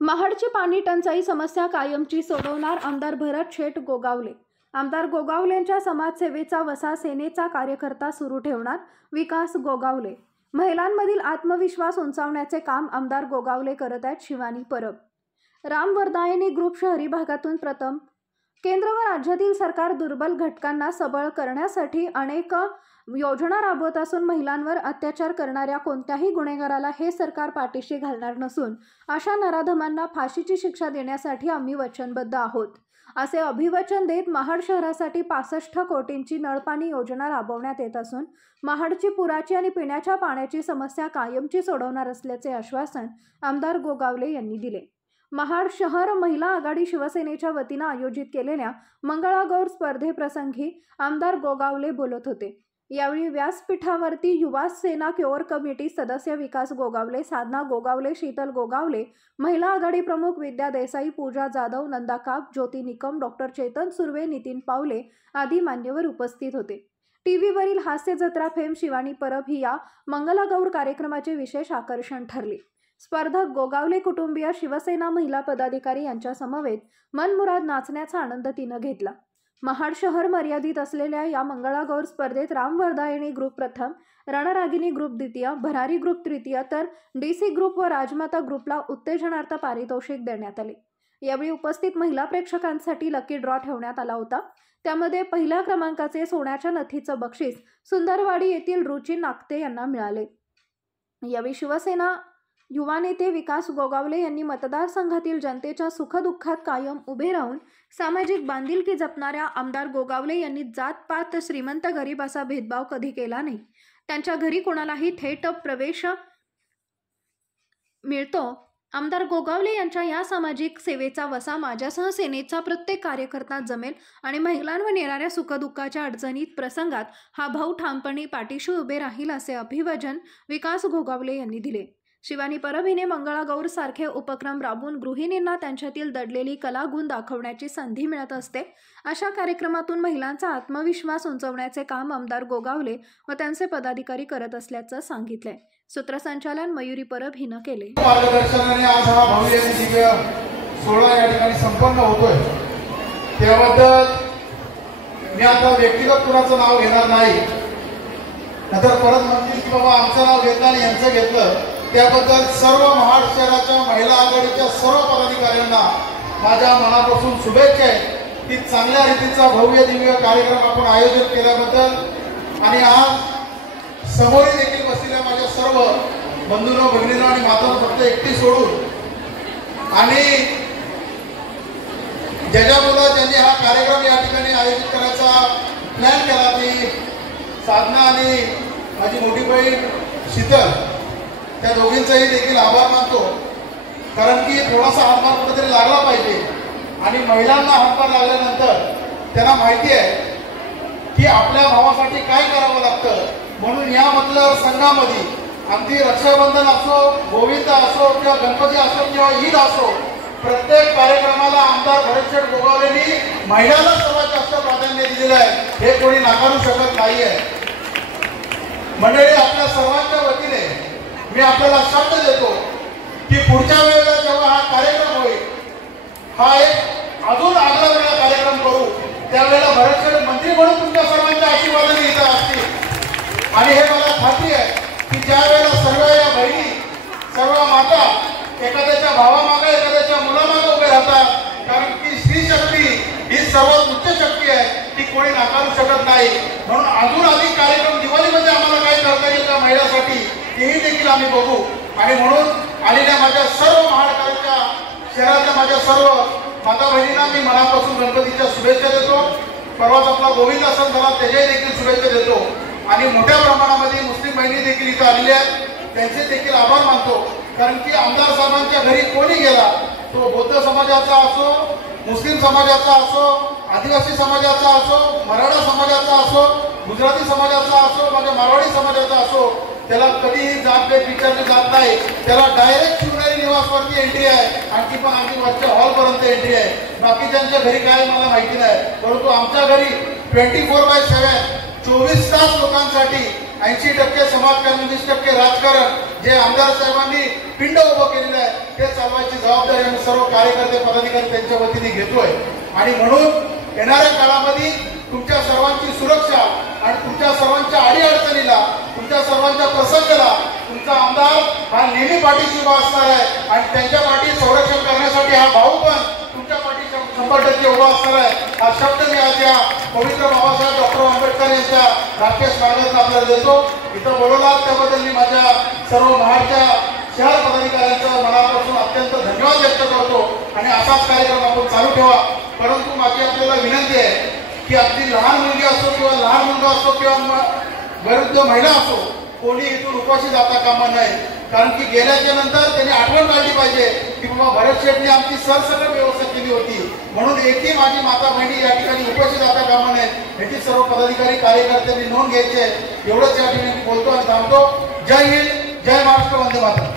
महाडची पाणी टंचाई समस्या कायमची सोडवणार आमदार भरत शेठ गोगावले। आमदार गोगावलेंच्या समाजसेवेचा वसा सेनेचा कार्यकर्ता सुरू ठेवणार विकास गोगावले। महिलांमधील आत्मविश्वास उंचावण्याचे काम आमदार गोगावले करत आहेत। शिवानी परब। राम वरदायिनी ग्रुप शहरी भागातून प्रथम। केंद्र व राज्यातील सरकार दुर्बल घटकांना सबळ करण्यासाठी अनेक योजना राबवत असून महिलांवर अत्याचार करणाऱ्या कोणत्याही गुन्हेगाराला हे सरकार पाठीशी घालणार नसून अशा नराधमांना फाशीची शिक्षा देण्यासाठी आम्ही वचनबद्ध आहोत, असे अभिवचन देत महाड शहरासाठी 65 कोटींची नळपाणी योजना राबवण्यात येत असून महाडची पुराची आणि पिण्याच्या पाण्याची समस्या कायमची सोडवणार असल्याचे आश्वासन आमदार गोगावले यांनी दिले। महाड शहर महिला आघाडी शिवसेनेच्या वतीने आयोजित केलेल्या मंगळागौर स्पर्धेप्रसंगी आमदार गोगावले बोलत होते। यावेळी व्यासपीठावरती युवा सेना कोर कमिटी सदस्य विकास गोगावले, साधना गोगावले, शीतल गोगावले, महिला आघाडी प्रमुख विद्या देसाई, पूजा जाधव, नंदा काप, ज्योती निकम, डॉक्टर चेतन सुर्वे, नितीन पावले आदी मान्यवर उपस्थित होते। टीव्हीवरील हास्य जत्रा फेम शिवानी परब ही या मंगलागौर कार्यक्रमाचे विशेष आकर्षण ठरली। स्पर्धक गोगावले कुटुंबीय, शिवसेना महिला पदाधिकारी यांच्या समवेत मनमुराद नाचण्याचा आनंद तिने घेतला। महाड शहर मर्यादित असलेल्या या मंगळागौर स्पर्धेत राम वरदायिनी ग्रुप प्रथम, रणरागिनी ग्रुप द्वितीय, भरारी ग्रुप तृतीय तर डीसी ग्रुप व राजमाता ग्रुपला उत्तेजनार्थ पारितोषिक देण्यात आले। यावेळी उपस्थित महिला प्रेक्षकांसाठी लकी ड्रॉ ठेवण्यात आला होता। त्यामध्ये पहिल्या क्रमांकाचे सोन्याच्या नथीचं बक्षीस सुंदरवाडी येथील रुची नागते यांना मिळाले। यावेळी शिवसेना युवा नेते विकास गोगावले यांनी मतदारसंघातील जनतेच्या सुखदुःखात कायम उभे राहून सामाजिक बांधिलकी जपणाऱ्या आमदार गोगावले यांनी जात-पात, श्रीमंत गरीब असा भेदभाव कधी केला नाही। त्यांच्या घरी कोणालाही थेट प्रवेश मिळतो। आमदार गोगावले यांच्या या सामाजिक सेवेचा वसा माझ्यासह सेनेचा प्रत्येक कार्यकर्ता जमेल आणि महिलांवर येणाऱ्या सुखदुःखाच्या अडचणीत प्रसंगात हा भाऊ ठामपणे पाठीशी उभे राहील, असे अभिवचन विकास गोगावले यांनी दिले। शिवानी परब हिने मंगळागौर सारखे उपक्रम राबवून गृहिणींना त्यांच्यातील दडलेली कलागुण दाखवण्याची संधी मिळत असते। अशा कार्यक्रमातून महिलांचा आत्मविश्वास उंचवण्याचे काम आमदार गोगावले व त्यांचे पदाधिकारी करत असल्याचं सांगितलंय। सूत्रसंचालन मयुरी परब हिने केले। मार्गदर्शनाने आज हा भव्य दिव्य सोहळा या ठिकाणी संपन्न होतोय, त्याबद्दल मी आता व्यक्तिगत कुणाचं नाव घेणार नाही, नंतर परत म्हणतील की बाबा आमचं नाव घेतलं आणि यांचं घेतलं। त्याबद्दल सर्व महाड शहराच्या महिला आघाडीच्या सर्व पदाधिकाऱ्यांना माझ्या मनापासून शुभेच्छा आहेत की चांगल्या रीतीचा भव्य दिव्य कार्यक्रम आपण आयोजित केल्याबद्दल। आणि आज समोर देखील बसलेल्या माझ्या सर्व बंधूंनो, भगिनींनो आणि मातांनो फक्त एकटी सोडून आणि ज्यांनी हा कार्यक्रम या ठिकाणी आयोजित करायचा प्लॅन केला ती साधना आणि माझी मोठी बहीण शीतल, त्या दोघींचाही देखील आभार मानतो, कारण की थोडासा हातभार कुठेतरी लागला पाहिजे। आणि महिलांना हातभार लागल्यानंतर त्यांना माहिती आहे की आपल्या भावासाठी काय करावं लागतं। म्हणून या मतदारसंघामध्ये अगदी रक्षाबंधन असो, गोविंद असो किंवा गणपती असो किंवा ईद असो, प्रत्येक कार्यक्रमाला आमदार भरत शेठ गोगावलेंनी महिलांना सर्वात जास्त प्राधान्य दिलेलं आहे, हे कोणी नाकारू शकत नाही आहे। मंडळी, आपल्या सर्वांच्या वतीने मी आपल्याला शब्द देतो की पुढच्या वेळेला जेव्हा हा कार्यक्रम होईल, हा एक अजून आगळा वेगळा कार्यक्रम करू, त्यावेळेला भरत शेठ मंत्री म्हणून तुमच्या सर्वांच्या आशीर्वादाने इथं असतील। आणि हे मला खात्री आहे की ज्या वेळेला सर्व या बहिणी, सर्व माता एखाद्याच्या भावामागे, एखाद्याच्या मुलामागे उभे राहतात, कारण की स्त्री शक्ती ही सर्वात उच्च शक्ती आहे, ती कोणी नाकारू शकत नाही। म्हणून अजून अधिक कार्यक्रम दिवाळीमध्ये आम्हाला काय करता येईल का महिलांसाठी, तेही देखील आम्ही बघू। आणि म्हणून आलेल्या माझ्या सर्व महाडच्या शहरातल्या माझ्या सर्व माता बहिणींना मी मनापासून गणपतीच्या शुभेच्छा देतो। परवाच आपला गोविंद सण झाला, त्याच्याही देखील शुभेच्छा देतो। आणि मोठ्या प्रमाणामध्ये मुस्लिम बहिणी देखील इथं आलेल्या आहेत, त्यांचे देखील आभार मानतो, कारण की आमदार साहेबांच्या घरी कोणी गेला, तो बौद्ध समाजाचा असो, मुस्लिम समाजाचा असो, आदिवासी समाजाचा असो, मराठा समाजाचा असो, गुजराती समाजाचा असो, माझ्या मारवाडी समाजाचा असो, त्याला कधीही जात भेद विचारली जात नाही। त्याला डायरेक्ट शिवनेरी निवासवरती एंट्री आहे, आणखी पण अगदी वरच्या हॉलपर्यंत एंट्री आहे। बाकीच्यांच्या घरी काय मला माहिती नाही, परंतु आमच्या घरी 24/7 24 तास लोकांसाठी 80% समाजकारण, 20% राजकारण, जे आमदार साहेबांनी पिंड उभं केलेलं आहे ते चालवायची जबाबदारी आम्ही सर्व कार्यकर्ते पदाधिकारी त्यांच्या वतीने घेतोय. आणि म्हणून येणाऱ्या काळामध्ये तुमच्या सर्वांची सुरक्षा आणि तुमच्या सर्वांच्या अडीअडचणीला, तुमच्या सर्वांच्या प्रसंगाला तुमचा आमदार हा नेहमी पाठीशी उभा असणार आहे. आणि त्यांच्या पाठी संरक्षण करण्यासाठी हा भाऊ पण तुमच्या पाठी 100% उभा असणार आहे. हा शब्द मी आज या पवित्र बाबासाहेब डॉक्टर आंबेडकर यांच्या राष्ट्रीय स्मारकात आपल्याला देतो. इथं बोलवला त्याबद्दल मी माझ्या सर्व महाडच्या शहर पदाधिकाऱ्यांचं मनापासून अत्यंत धन्यवाद व्यक्त करतो. आणि असाच कार्यक्रम आपण चालू ठेवा. परंतु माझी आपल्याला विनंती आहे की अगदी लहान मुलगी असो किंवा लहान मुलगा असो किंवा वृद्ध महिला असो, कोणी इथून उपाशी जाता कामा नये. कारण की गेल्याच्या नंतर त्यांनी आठवण काढली पाहिजे की बाबा भरत शेठने आमची सरसकट व्यवस्था केली होती. म्हणून एकही माझी माता बहिणी या ठिकाणी उपाशी जाता कामा नये याची सर्व पदाधिकारी कार्यकर्त्यांनी नोंद घ्यायची आहे. एवढंच या ठिकाणी बोलतो आणि थांबतो. जय हिंद, जय महाराष्ट्र, वंदे मातरम.